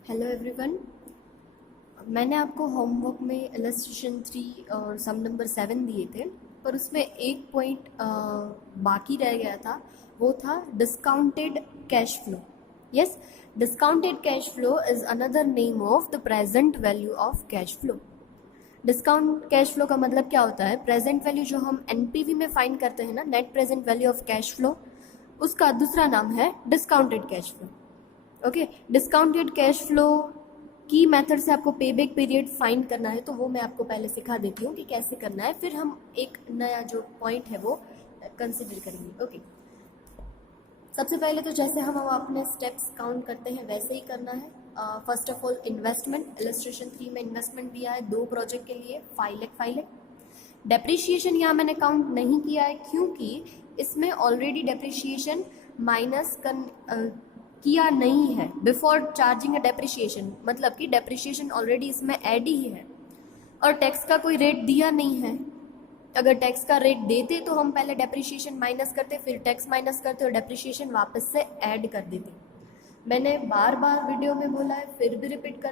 Hello everyone. मैंने आपको homework में इलस्ट्रेशन 3 और सम नंबर 7 दिए थे, पर उसमें एक पॉइंट बाकी रह गया था। वो था discounted cash flow. Yes, discounted cash flow is another name of the present value of cash flow. Discount cash flow का मतलब क्या होता है? प्रेजेंट वैल्यू जो हम एनपीवी में फाइंड करते हैं ना, net present value of cash flow, उसका दूसरा नाम है discounted cash flow. Okay, discounted cash flow की मेथड से आपको पे बैक पीरियड फाइंड करना है, तो वो मैं आपको पहले सिखा देती हूँ कि कैसे करना है, फिर हम एक नया जो पॉइंट है वो कंसिडर करेंगे। ओके, सबसे पहले तो जैसे हम अपने स्टेप्स काउंट करते हैं वैसे ही करना है। First of all investment, illustration 3 में इन्वेस्टमेंट दिया है 2 प्रोजेक्ट के लिए 5 लाख। डेप्रिशिएशन यहाँ मैंने काउंट नहीं किया है क्योंकि इसमें ऑलरेडी डेप्रिशिएशन माइनस किया नहीं है बिफोर चार्जिंग अ डेप्रिशिएशन, मतलब कि डेप्रिशिएशन ऑलरेडी इसमें ऐड ही है और टैक्स का कोई रेट दिया नहीं है। अगर टैक्स का रेट देते तो हम पहले डेप्रिशिएशन माइनस करते, फिर टैक्स माइनस करते और डेप्रिशिएशन वापस से ऐड कर देते। मैंने बार बार वीडियो में बोला है, फिर भी रिपीट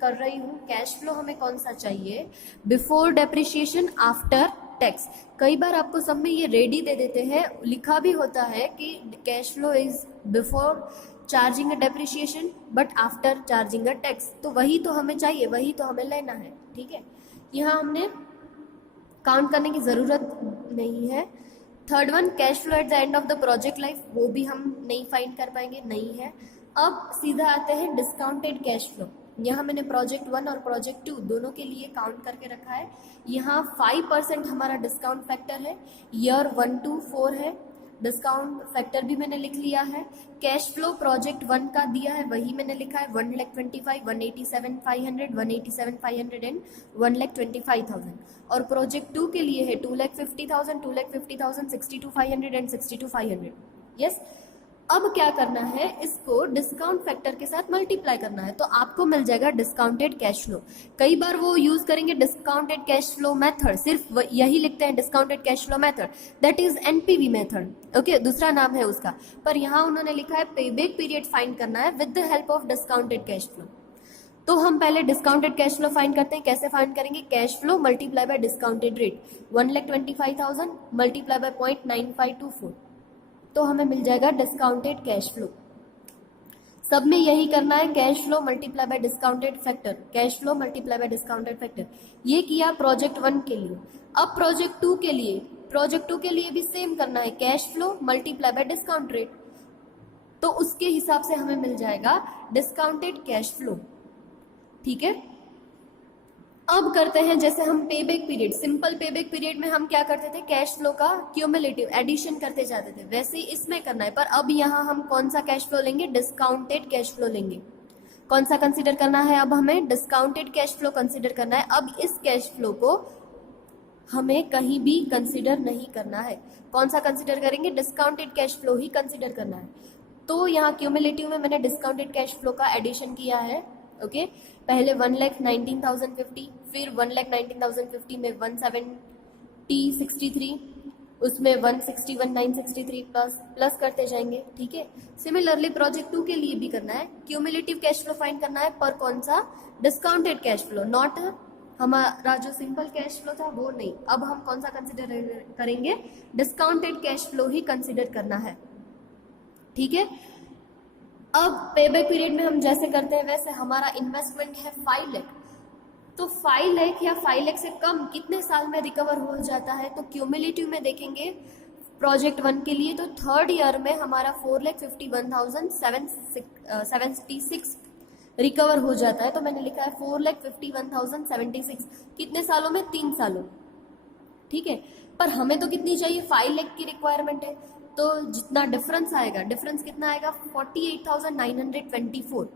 कर रही हूँ, कैश फ्लो हमें कौन सा चाहिए? Before depreciation, after tax. कई बार आपको सब में ये रेडी दे देते हैं, लिखा भी होता है कि cash flow is before charging a depreciation but after charging a tax. तो वही तो हमें चाहिए, वही तो हमें लेना है। ठीक है, यहाँ हमने काउंट करने की ज़रूरत नहीं है। Third one, cash flow at the end of the project life, वो भी हम नहीं फाइंड कर पाएंगे, नहीं है। अब सीधा आते हैं डिस्काउंटेड कैश फ्लो। यहाँ मैंने प्रोजेक्ट 1 और प्रोजेक्ट 2 दोनों के लिए काउंट करके रखा है। यहाँ 5% हमारा डिस्काउंट फैक्टर है, ईयर 1 to 4 है। डिस्काउंट फैक्टर भी मैंने लिख लिया है। कैश फ्लो प्रोजेक्ट 1 का दिया है, वही मैंने लिखा है 1,25,000, 187,500, 187,500 एंड 1,25,000। और प्रोजेक्ट 2 के लिए है 2,50,000, 2,50,000, 62,500 एंड 62,500। यस, अब क्या करना है, इसको डिस्काउंट फैक्टर के साथ मल्टीप्लाई करना है, तो आपको मिल जाएगा डिस्काउंटेड कैश फ्लो। कई बार वो यूज करेंगे डिस्काउंटेड कैश फ्लो मेथड, सिर्फ यही लिखते हैं discounted cash flow method, that is NPV method. Okay, दूसरा नाम है उसका, पर यहाँ उन्होंने लिखा है पे बैक पीरियड फाइंड करना है with the help of discounted cash flow. तो हम पहले डिस्काउंटेड कैश फ्लो फाइंड करते हैं। कैसे फाइंड करेंगे? Cash flow multiply by discounted rate, 1,25,000 multiply by 0.9524, तो हमें मिल जाएगा डिस्काउंटेड कैश फ्लो। सब में यही करना है, cash flow multiply by discounted factor, cash flow multiply by discounted factor. ये किया प्रोजेक्ट 1 के लिए। अब प्रोजेक्ट 2 के लिए, प्रोजेक्ट 2 के लिए भी सेम करना है, cash flow multiply by discount rate, तो उसके हिसाब से हमें मिल जाएगा डिस्काउंटेड कैश फ्लो। ठीक है, अब करते हैं जैसे हम पे बैक पीरियड, सिंपल पे बैक पीरियड में हम क्या करते थे, कैश फ्लो का क्यूमुलेटिव एडिशन करते जाते थे, वैसे ही इसमें करना है। पर अब यहाँ हम कौन सा कैश फ्लो लेंगे? डिस्काउंटेड कैश फ्लो लेंगे। कौन सा कंसीडर करना है? अब हमें डिस्काउंटेड कैश फ्लो कंसीडर करना है। अब इस कैश फ्लो को हमें कहीं भी कंसीडर नहीं करना है। कौन सा कंसीडर करेंगे? डिस्काउंटेड कैश फ्लो ही कंसीडर करना है। तो यहाँ क्यूमुलेटिव में मैंने डिस्काउंटेड कैश फ्लो का एडिशन किया है। ओके, पहले 1,19,050, फिर 1,19,050 में 170,63, उसमें 161,963 प्लस करते जाएंगे। ठीक है, सिमिलरली प्रोजेक्ट 2 के लिए भी करना है, क्यूमुलेटिव कैश फ्लो फाइंड करना है, पर कौन सा? डिस्काउंटेड कैश फ्लो, नॉट हमारा जो सिंपल कैश फ्लो था वो नहीं। अब हम कौन सा कंसिडर करेंगे? डिस्काउंटेड कैश फ्लो ही कंसिडर करना है। ठीक है, अब पे बैक पीरियड में हम जैसे करते हैं वैसे, हमारा इन्वेस्टमेंट है 5 लाख, तो 5 लाख या 5 लाख से कम कितने साल में रिकवर हो जाता है? तो क्यूमुलेटिव में देखेंगे प्रोजेक्ट 1 के लिए, तो थर्ड ईयर में हमारा 4,51,776 रिकवर हो जाता है। तो मैंने लिखा है 4,51,076, कितने सालों में? 3 सालों। ठीक है, पर हमें तो कितनी चाहिए? 5 लाख की रिक्वायरमेंट है, तो जितना डिफरेंस आएगा, डिफरेंस कितना आएगा? 48,924।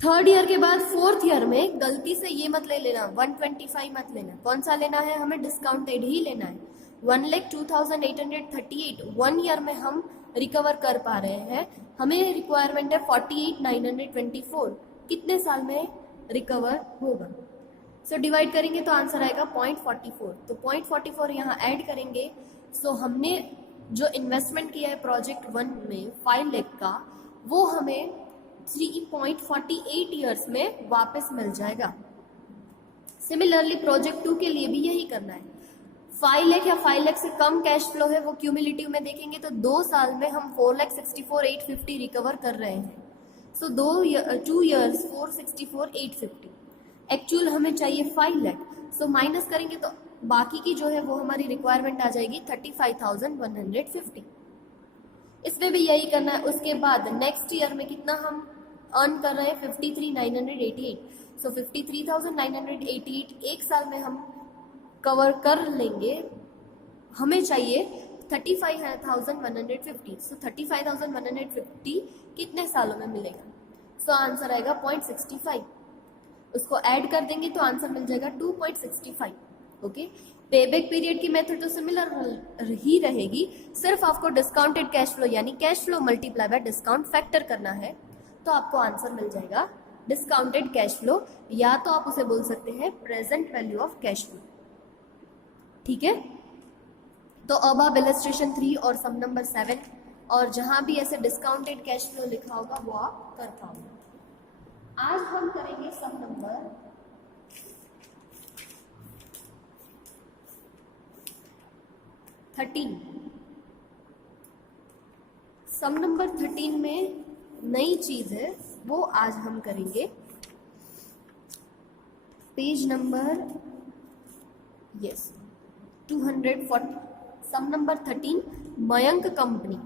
थर्ड ईयर के बाद फोर्थ ईयर में गलती से ये मत ले लेना, 125 मत लेना। कौन सा लेना है? हमें डिस्काउंटेड ही लेना है। 1,02,838 1 ईयर में हम रिकवर कर पा रहे हैं, हमें रिक्वायरमेंट है 48,924, कितने साल में रिकवर होगा? सो डिवाइड करेंगे तो आंसर आएगा 0.44, तो 0.44 यहाँ ऐड करेंगे। सो हमने जो इन्वेस्टमेंट किया है प्रोजेक्ट 1 में 5 लाख का, वो हमें 3.48 ईयर्स में वापस मिल जाएगा। सिमिलरली प्रोजेक्ट 2 के लिए भी यही करना है। 5 लाख या 5 लाख से कम कैश फ्लो है, वो क्यूमुलेटिव में देखेंगे तो 2 साल में हम 4,64,850 रिकवर कर रहे हैं। सो 2 ईयर्स 464,850। एक्चुअल हमें चाहिए 5 लाख, सो माइनस करेंगे तो बाकी की जो है वो हमारी रिक्वायरमेंट आ जाएगी 35,150। इसमें भी यही करना है। उसके बाद नेक्स्ट ईयर में कितना हम अर्न कर रहे हैं 53,988। सो 53,988 एक साल में हम कवर कर लेंगे। हमें चाहिए 35,150। सो 35,150 कितने सालों में मिलेगा? सो आंसर आएगा 0.65। उसको ऐड कर देंगे तो आंसर मिल जाएगा 2.65। ओके, पेबैक पीरियड की मेथड तो सिमिलर ही रहेगी, सिर्फ आपको डिस्काउंटेड कैश फ्लो यानी cash flow multiply by discount factor करना है, तो आपको आंसर मिल जाएगा डिस्काउंटेड कैश फ्लो, या तो आप उसे बोल सकते हैं present value of cash flow. ठीक है, तो अब आप इलस्ट्रेशन 3 और सम नंबर 7 और जहां भी ऐसे डिस्काउंटेड कैश फ्लो लिखा होगा वो आप कर पाओगे। आज हम करेंगे सम नंबर 13। सम नंबर 13 में नई चीज है, वो आज हम करेंगे। Page number 240। Sum number 13, Mayank company.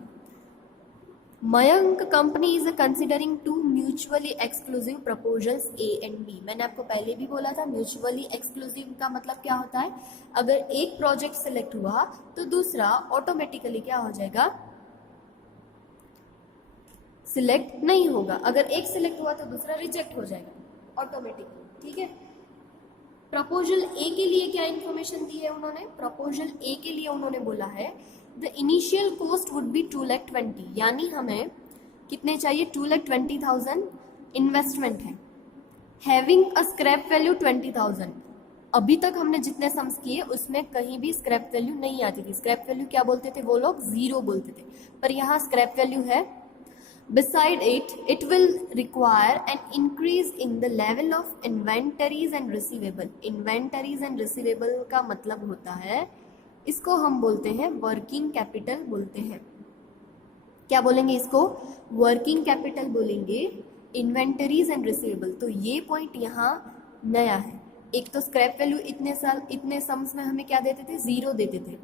Mayank company is considering 2 mutually exclusive proposals A and B। मैंने आपको पहले भी बोला था म्यूचुअली एक्सक्लूसिव का मतलब क्या होता है, अगर एक प्रोजेक्ट सिलेक्ट हुआ तो दूसरा ऑटोमेटिकली क्या हो जाएगा, सिलेक्ट नहीं होगा। अगर एक सिलेक्ट हुआ तो दूसरा रिजेक्ट हो जाएगा ऑटोमेटिकली। ठीक है, प्रपोजल ए के लिए क्या इंफॉर्मेशन दी है उन्होंने? प्रपोजल ए के लिए उन्होंने बोला है the initial cost would be 2,20,000, यानी हमें कितने चाहिए 2,20,000 इन्वेस्टमेंट है, हैविंग अ स्क्रैप वैल्यू 20,000। अभी तक हमने जितने सम्स किए उसमें कहीं भी स्क्रैप वैल्यू नहीं आती थी। स्क्रैप वैल्यू क्या बोलते थे वो लोग? 0 बोलते थे, पर यहाँ स्क्रैप वैल्यू है। Beside it, it will require an increase in the level of inventories and receivable. Inventories and receivable का मतलब होता है, इसको हम बोलते हैं वर्किंग कैपिटल बोलते हैं। क्या बोलेंगे इसको? वर्किंग कैपिटल बोलेंगे, इन्वेंटरीज एंड रिसीवेबल। तो ये पॉइंट यहाँ नया है। एक तो स्क्रैप वैल्यू इतने सम्स में हमें क्या देते थे? 0 देते थे,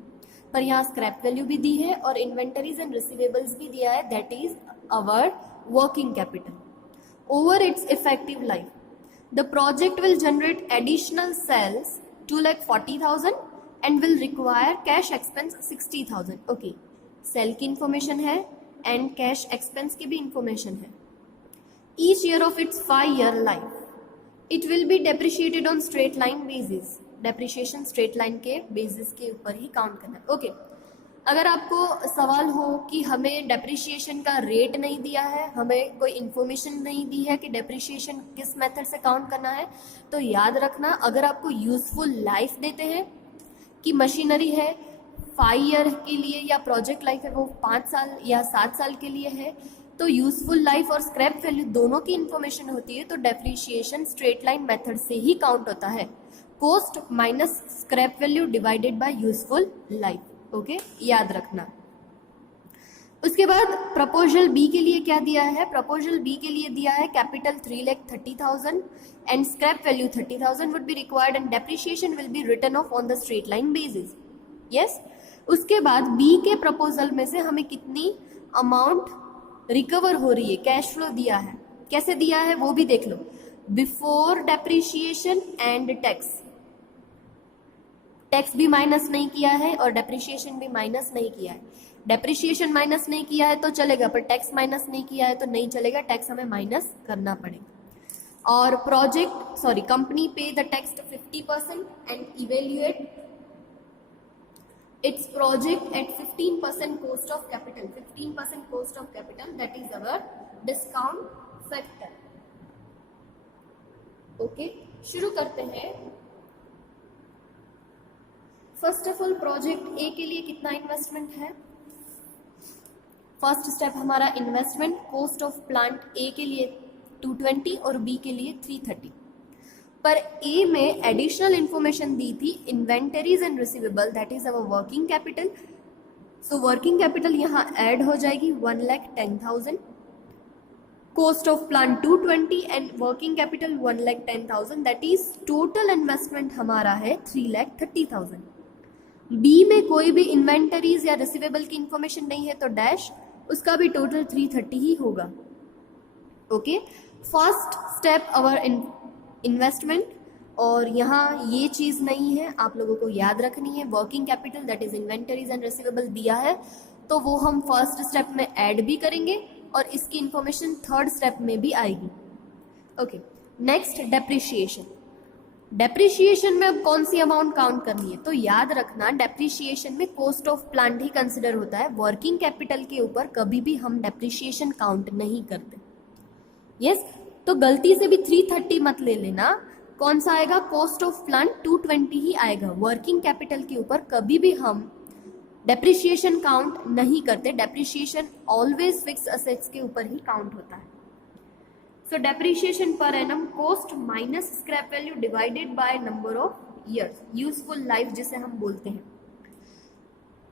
पर यहाँ स्क्रैप वैल्यू भी दी है और इन्वेंटरीज एंड रिसीवेबल्स भी दिया है, that is our working capital. Over its effective life, the project will generate additional sales 2,40,000 and will require cash expense 60,000. Okay, cell की इंफॉर्मेशन है एंड कैश एक्सपेंस की भी इंफॉर्मेशन है। Each year of its 5-year life, it will be depreciated on straight line basis. Depreciation straight line के basis के ऊपर ही count करना है। ओके, अगर आपको सवाल हो कि हमें डेप्रिसिएशन का रेट नहीं दिया है, हमें कोई इन्फॉर्मेशन नहीं दी है कि डेप्रिसिएशन किस मेथड से काउंट करना है, तो याद रखना अगर आपको यूजफुल लाइफ देते हैं कि मशीनरी है 5 ईयर के लिए या प्रोजेक्ट लाइफ है वो 5 साल या 7 साल के लिए है, तो यूजफुल लाइफ और स्क्रैप वैल्यू दोनों की इन्फॉर्मेशन होती है, तो डेप्रिसिएशन स्ट्रेट लाइन मेथड से ही काउंट होता है। Cost minus scrap value divided bye useful life. Okay, याद रखना। उसके बाद प्रपोजल बी के लिए क्या दिया है? प्रपोजल बी के लिए दिया है capital 3,30,000 and scrap value 30,000 would be required and depreciation will be written off on the straight line basis. Yes, उसके बाद बी के प्रपोजल में से हमें कितनी अमाउंट रिकवर हो रही है, कैश फ्लो दिया है, कैसे दिया है वो भी देख लो। Before depreciation and tax, tax भी माइनस नहीं किया है और डेप्रिसिएशन भी माइनस नहीं किया है। डेप्रिसिएशन माइनस नहीं किया है तो चलेगा, पर टैक्स माइनस नहीं किया है तो नहीं चलेगा, टैक्स हमें माइनस करना पड़ेगा। और कंपनी पे the tax 50% and evaluate it's project at 15% cost of capital. 15% cost of capital, that is our discount factor. Okay, शुरू करते हैं। First of all project A के लिए कितना इन्वेस्टमेंट है? फर्स्ट स्टेप हमारा investment cost of plant A के लिए 220 और बी के लिए 330। पर ए में एडिशनल इंफॉर्मेशन दी थी inventories and receivable, that is our working capital. So working capital यहाँ ऐड हो जाएगी 1,10,000, cost of plant 220 and working capital 1,10,000, that is total investment हमारा है 3,30,000। बी में कोई भी इन्वेंटरीज या रिसीवेबल की इंफॉर्मेशन नहीं है तो डैश, उसका भी टोटल 330 ही होगा। ओके, फर्स्ट स्टेप अवर इन्वेस्टमेंट, और यहाँ ये चीज़ नहीं है, आप लोगों को याद रखनी है। Working capital that is inventories and receivable दिया है तो वो हम फर्स्ट स्टेप में ऐड भी करेंगे और इसकी इंफॉर्मेशन थर्ड स्टेप में भी आएगी। Okay, next depreciation. डेप्रिशिएशन में अब कौन सी अमाउंट काउंट करनी है, तो याद रखना डेप्रिशिएशन में cost of plant he consider होता है, वर्किंग कैपिटल के ऊपर कभी भी हम डेप्रिशिएशन काउंट नहीं करते। यस, तो गलती से भी 330 मत ले लेना, कौन सा आएगा, कॉस्ट ऑफ प्लांट 220 ही आएगा। वर्किंग कैपिटल के ऊपर कभी भी हम डेप्रिशिएशन काउंट नहीं करते, डेप्रिशिएशन ऑलवेज फिक्स असेट्स के ऊपर ही काउंट होता है। So depreciation per annum cost minus scrap value divided by number of years, useful life जिसे हम बोलते हैं।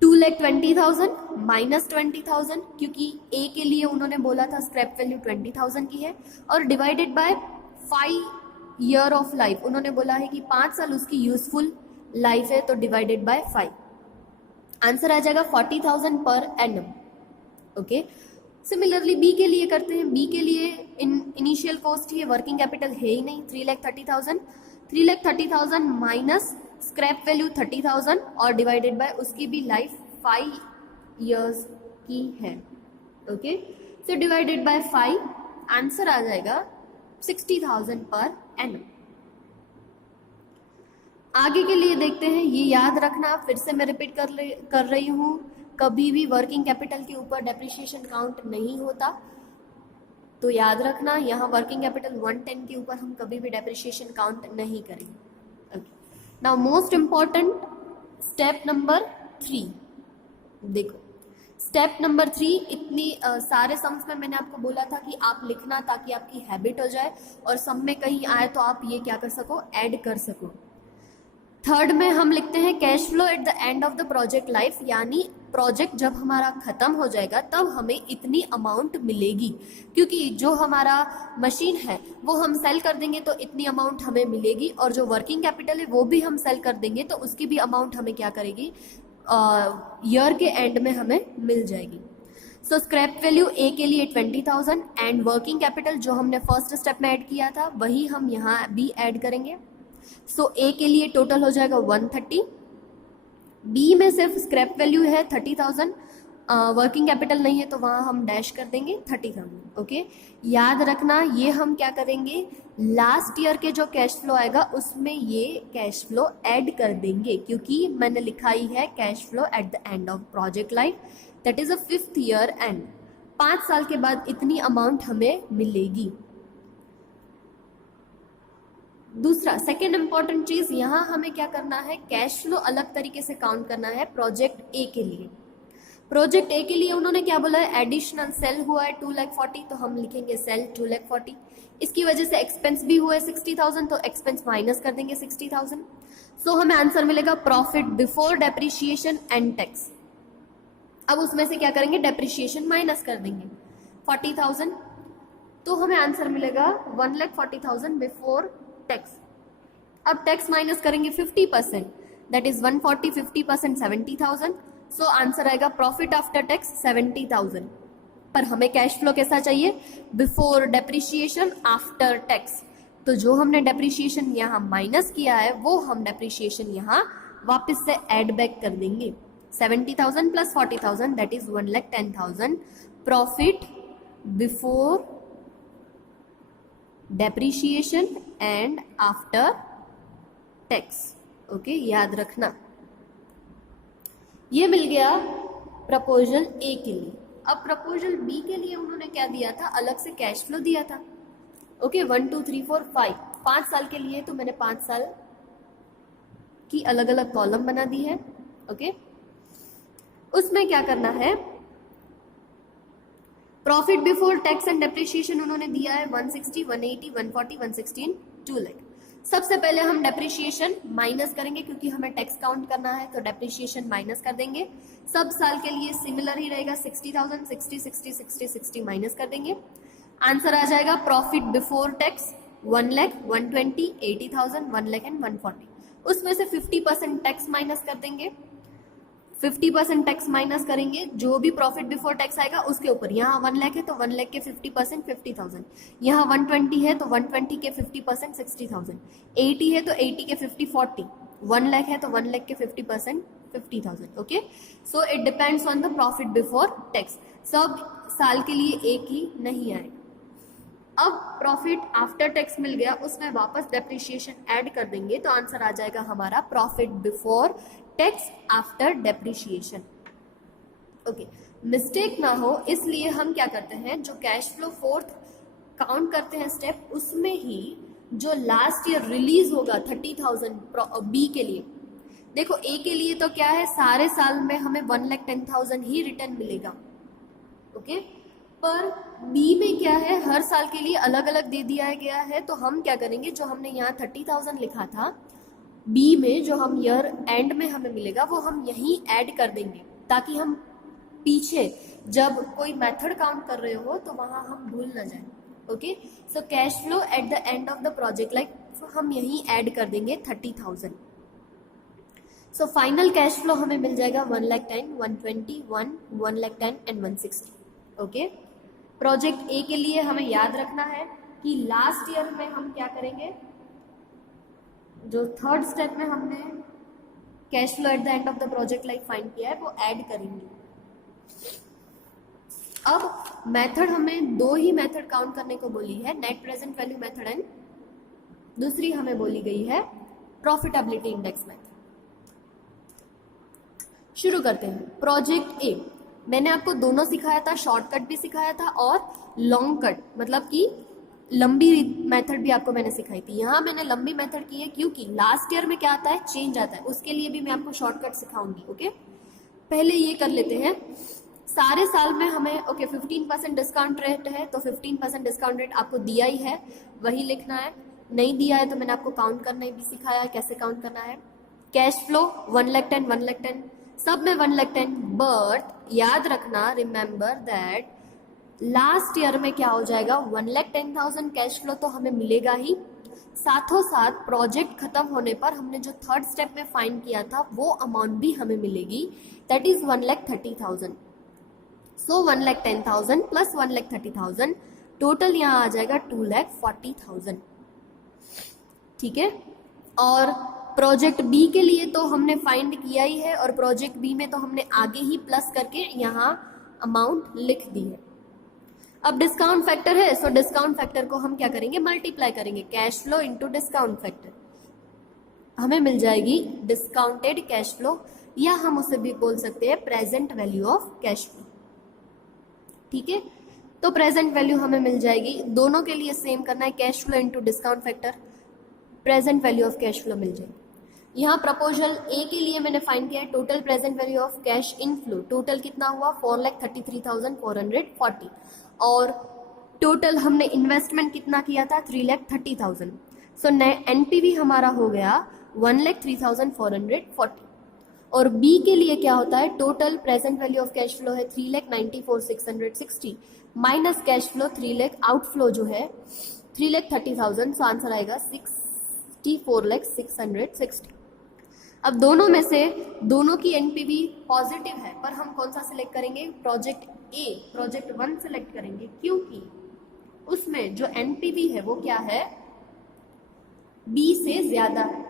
2,20,000 माइनस 20,000, क्योंकि ए के लिए उन्होंने बोला था स्क्रैप वैल्यू 20,000 की है, और divided by 5 year of life, उन्होंने बोला है कि 5 साल उसकी यूजफुल लाइफ है, तो डिवाइडेड बाय 5, आंसर आ जाएगा 40,000 per annum. Okay, similarly B के लिए करते हैं। बी के लिए इनिशियल कॉस्ट ही है, वर्किंग कैपिटल है ही नहीं, 3,30,000, 3,30,000 माइनस स्क्रैप वैल्यू 30,000 और डिवाइडेड बाय उसकी भी लाइफ 5 ईयर्स की है। Okay, so divided by 5, answer आ जाएगा 60,000 पर एनम। आगे के लिए देखते हैं, ये याद रखना, फिर से मैं रिपीट कर रही हूँ, कभी भी वर्किंग कैपिटल के ऊपर डेप्रिशिएशन काउंट नहीं होता, तो याद रखना यहाँ वर्किंग कैपिटल 110 के ऊपर हम कभी भी डेप्रिशिएशन काउंट नहीं करेंगे। Okay, now most important step number 3, देखो स्टेप नंबर 3, इतनी सारे सम्स में मैंने आपको बोला था कि आप लिखना ताकि आपकी हैबिट हो जाए और सम में कहीं आए तो आप ये क्या कर सको, ऐड कर सको। थर्ड में हम लिखते हैं cash flow at the end of the project life, यानी प्रोजेक्ट जब हमारा खत्म हो जाएगा तब हमें इतनी अमाउंट मिलेगी, क्योंकि जो हमारा मशीन है वो हम सेल कर देंगे तो इतनी अमाउंट हमें मिलेगी, और जो वर्किंग कैपिटल है वो भी हम सेल कर देंगे तो उसकी भी अमाउंट हमें क्या करेगी, ईयर के एंड में हमें मिल जाएगी। सो स्क्रैप वैल्यू ए के लिए 20,000 एंड वर्किंग कैपिटल जो हमने फर्स्ट स्टेप में ऐड किया था वही हम यहाँ भी ऐड करेंगे। सो ए के लिए टोटल हो जाएगा 130, बी में सिर्फ स्क्रैप वैल्यू है 30,000, वर्किंग कैपिटल नहीं है तो वहाँ हम डैश कर देंगे 30,000। ओके, याद रखना ये हम क्या करेंगे, लास्ट ईयर के जो कैश फ्लो आएगा उसमें ये कैश फ्लो ऐड कर देंगे, क्योंकि मैंने लिखा ही है cash flow at the end of project life, that is a 5th year and, 5 साल के बाद इतनी अमाउंट हमें मिलेगी। दूसरा सेकेंड इंपॉर्टेंट चीज, यहाँ हमें क्या करना है, कैश फ्लो अलग तरीके से काउंट करना है प्रोजेक्ट ए के लिए। प्रोजेक्ट ए के लिए उन्होंने क्या बोला है, एडिशनल सेल हुआ है 2,40,000 तो हम लिखेंगे सेल 2,40,000, इसकी वजह से एक्सपेंस भी हुआ है 60,000 तो एक्सपेंस माइनस कर देंगे 60,000। सो हमें आंसर मिलेगा profit before depreciation and tax. अब उसमें से क्या करेंगे, डेप्रिशिएशन माइनस कर देंगे 40,000, तो हमें आंसर मिलेगा 1,40,000 बिफोर टैक्स। अब टैक्स माइनस करेंगे 50%, दैट इज 140, 50% 70,000, सो आंसर आएगा प्रॉफिट आफ्टर टैक्स 70,000। पर हमें कैश फ्लो कैसा चाहिए, बिफोर डेप्रिशिएशन आफ्टर टैक्स, तो जो हमने डेप्रिशिएशन यहाँ माइनस किया है वो हम डेप्रिशिएशन यहाँ वापस से ऐड बैक कर देंगे, 70,000 plus 40,000 that is 1,10,000 profit before depreciation and after tax. Okay, याद रखना। ये मिल गया प्रपोजल ए के लिए। अब प्रपोजल बी के लिए उन्होंने क्या दिया था, अलग से कैश फ्लो दिया था। ओके, 1 2 3 4 5, 5 साल के लिए तो मैंने 5 साल की अलग अलग कॉलम बना दी है। ओके, उसमें क्या करना है, profit before tax and depreciation उन्होंने दिया है 160, 180, 140, 116, 2 लाख। सबसे पहले हम डेप्रिसिएशन माइनस करेंगे क्योंकि हमें टैक्स काउंट करना है, तो डेप्रिसिएशन माइनस कर देंगे। सब साल के लिए सिमिलर ही रहेगा, 60,000, 60, 60, 60, 60 माइनस कर देंगे। आंसर आ जाएगा profit before tax 1 lakh, 120, 80,000, 1 lakh and 140। उसमें से 50% टैक्स माइनस कर देंगे। 50% टैक्स माइनस करेंगे, जो भी प्रॉफिट बिफोर टैक्स आएगा उसके ऊपर। यहाँ 1 लाख है तो 1 लाख के 50% 50,000, यहाँ 120 है तो 120 के 50% 60,000, 80 है तो 80 के 50 40, 1 लाख है तो 1 लाख के 50% 50,000। Okay, so it depends on the profit before tax. सब साल के लिए एक ही नहीं आएगा। अब प्रॉफिट आफ्टर टैक्स मिल गया, उसमें वापस डेप्रिसिएशन ऐड कर देंगे तो आंसर आ जाएगा हमारा profit before tax after depreciation. Okay, mistake ना हो इसलिए हम क्या करते हैं, जो कैश फ्लो फोर्थ काउंट करते हैं स्टेप, उसमें ही जो लास्ट ईयर रिलीज होगा 30,000 बी के लिए। देखो ए के लिए तो क्या है, सारे साल में हमें 1,10,000 ही रिटर्न मिलेगा। ओके, पर बी में क्या है, हर साल के लिए अलग अलग दे दिया गया है। तो हम क्या करेंगे, जो हमने यहाँ 30,000 लिखा था बी में, जो हम ईयर एंड में हमें मिलेगा वो हम यहीं ऐड कर देंगे, ताकि हम पीछे जब कोई मेथड काउंट कर रहे हो तो वहां हम भूल ना जाए। Okay, so cash flow at the end of the project like हम यहीं ऐड कर देंगे 30,000। सो फाइनल कैश फ्लो हमें मिल जाएगा 1,10,000, 120, 1,10,000 एंड 160। ओके, प्रोजेक्ट ए के लिए हमें याद रखना है कि लास्ट ईयर में हम क्या करेंगे, जो थर्ड स्टेप में हमने cash flow at the end of the project like find किया है वो ऐड करेंगे। अब मेथड हमें दो ही मेथड काउंट करने को बोली है, net present value method and दूसरी हमें बोली गई है प्रॉफिटेबिलिटी इंडेक्स मेथड। शुरू करते हैं। प्रोजेक्ट ए मैंने आपको दोनों सिखाया था, शॉर्टकट भी सिखाया था और लॉन्ग कट मतलब कि लंबी मेथड भी आपको मैंने सिखाई थी। यहाँ मैंने लंबी मेथड की है क्योंकि लास्ट ईयर में क्या आता है, चेंज आता है, उसके लिए भी मैं आपको शॉर्टकट सिखाऊंगी। ओके, पहले ये कर लेते हैं। सारे साल में हमें 15% डिस्काउंट रेट है तो 15% डिस्काउंट रेट आपको दिया ही है, वही लिखना है। नहीं दिया है तो मैंने आपको काउंट करना भी सिखाया है, कैसे काउंट करना है। कैश फ्लो 1,10,000, 1,10,000 सब में 1,10,000, बट याद रखना, रिमेंबर दैट लास्ट ईयर में क्या हो जाएगा, 1,10,000 कैश फ्लो तो हमें मिलेगा ही, साथों साथ प्रोजेक्ट खत्म होने पर हमने जो थर्ड स्टेप में फाइंड किया था वो अमाउंट भी हमें मिलेगी, that is 1,30,000। So 1,10,000 plus 1,30,000 total यहाँ आ जाएगा 2,40,000। ठीक है, और प्रोजेक्ट बी के लिए तो हमने फाइंड किया ही है और प्रोजेक्ट बी में तो हमने आगे ही प्लस करके यहाँ अमाउंट लिख दी है। अब डिस्काउंट फैक्टर है, सो डिस्काउंट फैक्टर को हम क्या करेंगे, मल्टीप्लाई करेंगे, cash flow into discount factor, हमें मिल जाएगी डिस्काउंटेड कैश फ्लो, या हम उसे भी बोल सकते हैं present value of cash flow. ठीक है, तो प्रेजेंट वैल्यू हमें मिल जाएगी, दोनों के लिए सेम करना है, cash flow into discount factor, present value of cash flow मिल जाएगी। यहाँ प्रपोजल ए के लिए मैंने फाइंड किया है total present value of cash inflow, total कितना हुआ 4,33,440, और टोटल हमने इन्वेस्टमेंट कितना किया था 3,30,000। सो एनपीवी हमारा हो गया 1,03,440। और बी के लिए क्या होता है, total present value of cash flow है 3,94,660 minus cash flow 3 lakh, outflow जो है 3,30,000, सो आंसर आएगा 64,660। अब दोनों में से दोनों की एनपीवी पॉजिटिव है, पर हम कौन सा सिलेक्ट करेंगे, प्रोजेक्ट ए, प्रोजेक्ट 1 सिलेक्ट करेंगे क्योंकि उसमें जो एनपीवी है वो क्या है, बी से ज्यादा है।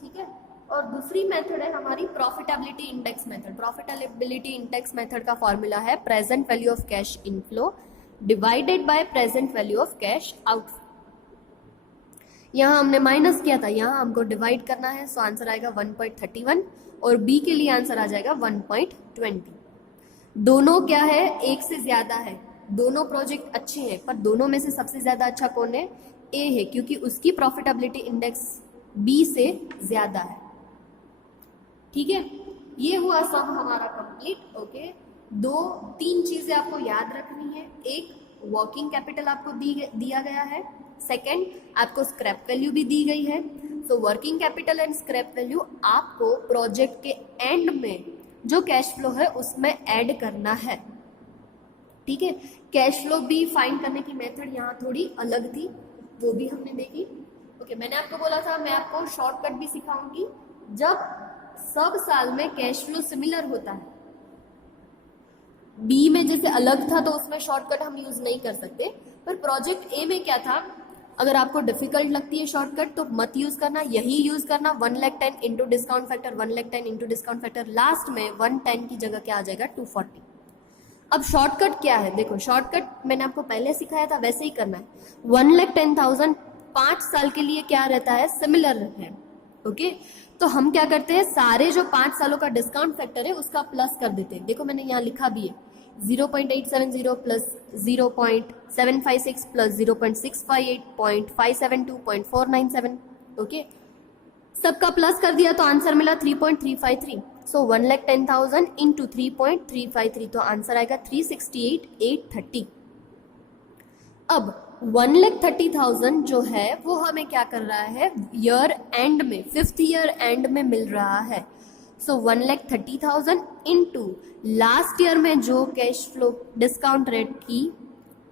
ठीक है, और दूसरी मेथड है हमारी profitability index method. Profitability index method का फॉर्मूला है present value of cash inflow divided by present value of cash outflow. यहाँ हमने माइनस किया था, यहाँ हमको डिवाइड करना है, सो आंसर आएगा 1.31 और बी के लिए आंसर आ जाएगा 1.20। दोनों क्या है, एक से ज्यादा है, दोनों प्रोजेक्ट अच्छे हैं, पर दोनों में से सबसे ज्यादा अच्छा कौन है, ए है, क्योंकि उसकी प्रॉफिटेबिलिटी इंडेक्स बी से ज्यादा है। ठीक है, ये हुआ सम हमारा कंप्लीट। ओके, तीन चीजें आपको याद रखनी है। एक, वर्किंग कैपिटल आपको दिया गया है। सेकंड, आपको स्क्रैप वैल्यू भी दी गई है। तो working capital and scrap value आपको प्रोजेक्ट के एंड में जो कैश फ्लो है उसमें ऐड करना है। ठीक है, कैश फ्लो भी फाइंड करने की मेथड यहाँ थोड़ी अलग थी, वो भी हमने देखी। ओके, मैंने आपको बोला था मैं आपको शॉर्टकट भी सिखाऊंगी। जब सब साल में कैश फ्लो सिमिलर होता है, बी में जैसे अलग था तो उसमें शॉर्टकट हम यूज नहीं कर सकते, पर प्रोजेक्ट ए में क्या था, अगर आपको डिफिकल्ट लगती है शॉर्टकट तो मत यूज करना, यही यूज करना 110 into discount factor, 110 into discount factor, last में 110 की जगह क्या आ जाएगा 240। अब शॉर्टकट क्या है, देखो शॉर्टकट मैंने आपको पहले सिखाया था वैसे ही करना है। 1,10,000 5 साल के लिए क्या रहता है, सिमिलर है। ओके, तो हम क्या करते हैं, सारे जो 5 सालों का डिस्काउंट फैक्टर है उसका प्लस कर देते हैं। देखो मैंने यहाँ लिखा भी है 0.870 प्लस 0.756 प्लस 0.658 0.572 0.497। ओके, सबका प्लस कर दिया तो आंसर मिला 3.353। सो 1,10,000 इंटू 3.353, तो आंसर आएगा 368,830। अब 1,30,000 जो है वो हमें क्या कर रहा है, ईयर एंड में, 5th ईयर एंड में मिल रहा है। सो 1,30,000 इंटू लास्ट ईयर में जो कैश फ्लो डिस्काउंट रेट की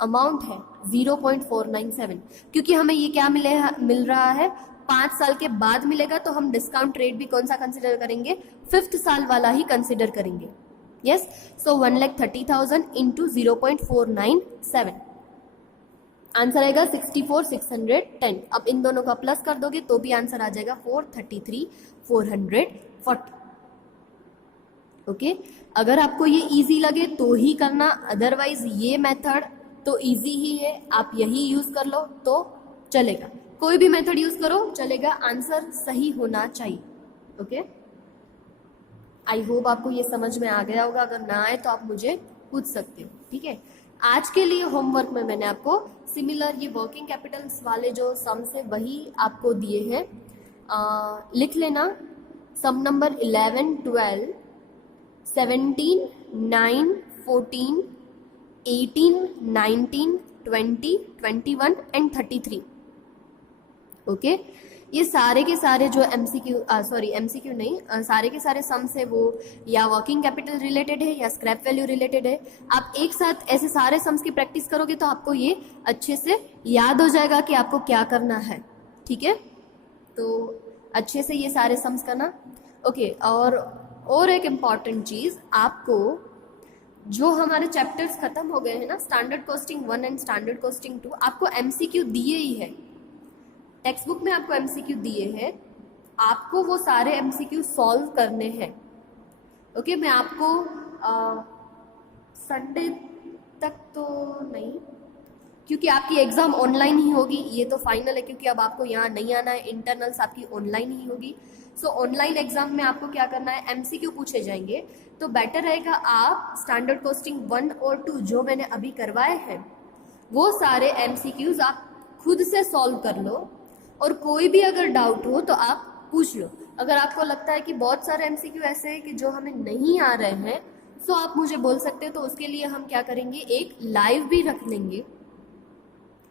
अमाउंट है 0.497, क्योंकि हमें ये क्या मिल रहा है 5 साल के बाद मिलेगा, तो हम डिस्काउंट रेट भी कौन सा कंसिडर करेंगे, 5th साल वाला ही कंसिडर करेंगे। यस, सो 1,30,000 इंटू 0.497, आंसर आएगा 64,610। अब इन दोनों का प्लस कर दोगे तो भी आंसर आ जाएगा 433,440। ओके, अगर आपको ये इजी लगे तो ही करना, अदरवाइज ये मेथड तो इजी ही है, आप यही यूज कर लो तो चलेगा। कोई भी मेथड यूज करो चलेगा, आंसर सही होना चाहिए। ओके, आई होप आपको ये समझ में आ गया होगा, अगर ना आए तो आप मुझे पूछ सकते हो। ठीक है, आज के लिए होमवर्क में मैंने आपको सिमिलर ये वर्किंग कैपिटल्स वाले जो सम्स है वही आपको दिए हैं, लिख लेना। सम नंबर 11, 12, 17, 9, 14, 18, 19, 20, 21 एंड 33। ओके, ये सारे के सारे जो एमसीक्यू नहीं, सारे के सारे सम्स है वो या वर्किंग कैपिटल रिलेटेड है या स्क्रैप वैल्यू रिलेटेड है। आप एक साथ ऐसे सारे सम्स की प्रैक्टिस करोगे तो आपको ये अच्छे से याद हो जाएगा कि आपको क्या करना है। ठीक है, तो अच्छे से ये सारे सम्स करना। ओके, और एक इम्पॉर्टेंट चीज़, आपको जो हमारे चैप्टर्स खत्म हो गए हैं ना, standard costing 1 and standard costing 2, आपको एमसीक्यू दिए ही है, टेक्स्ट बुक में आपको एमसीक्यू दिए हैं, आपको वो सारे एमसीक्यू सॉल्व करने हैं। ओके, मैं आपको संडे तक तो नहीं, क्योंकि आपकी एग्ज़ाम ऑनलाइन ही होगी, ये तो फाइनल है, क्योंकि अब आपको यहाँ नहीं आना है, इंटरनल्स आपकी ऑनलाइन ही होगी। सो ऑनलाइन एग्जाम में आपको क्या करना है, एमसीक्यू पूछे जाएंगे, तो बेटर रहेगा आप स्टैंडर्ड कॉस्टिंग 1 और 2 जो मैंने अभी करवाए हैं वो सारे एमसीक्यूज आप खुद से सॉल्व कर लो, और कोई भी अगर डाउट हो तो आप पूछ लो। अगर आपको लगता है कि बहुत सारे एमसीक्यू ऐसे हैं कि जो हमें नहीं आ रहे हैं, तो आप मुझे बोल सकते हो, तो उसके लिए हम क्या करेंगे, एक लाइव भी रख लेंगे,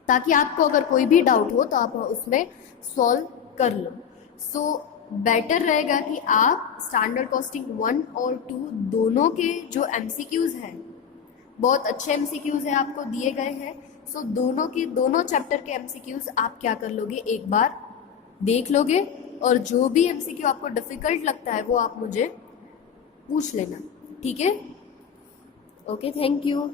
ताकि आपको अगर कोई भी डाउट हो तो आप उसमें सॉल्व कर लो। सो बेटर रहेगा कि आप स्टैंडर्ड कॉस्टिंग 1 और 2 दोनों के जो एमसीक्यूज हैं, बहुत अच्छे एमसीक्यूज हैं आपको दिए गए हैं। सो दोनों चैप्टर के एमसीक्यूज आप क्या कर लोगे, एक बार देख लोगे, और जो भी एमसीक्यू आपको डिफिकल्ट लगता है वो आप मुझे पूछ लेना। ठीक है, ओके, थैंक यू।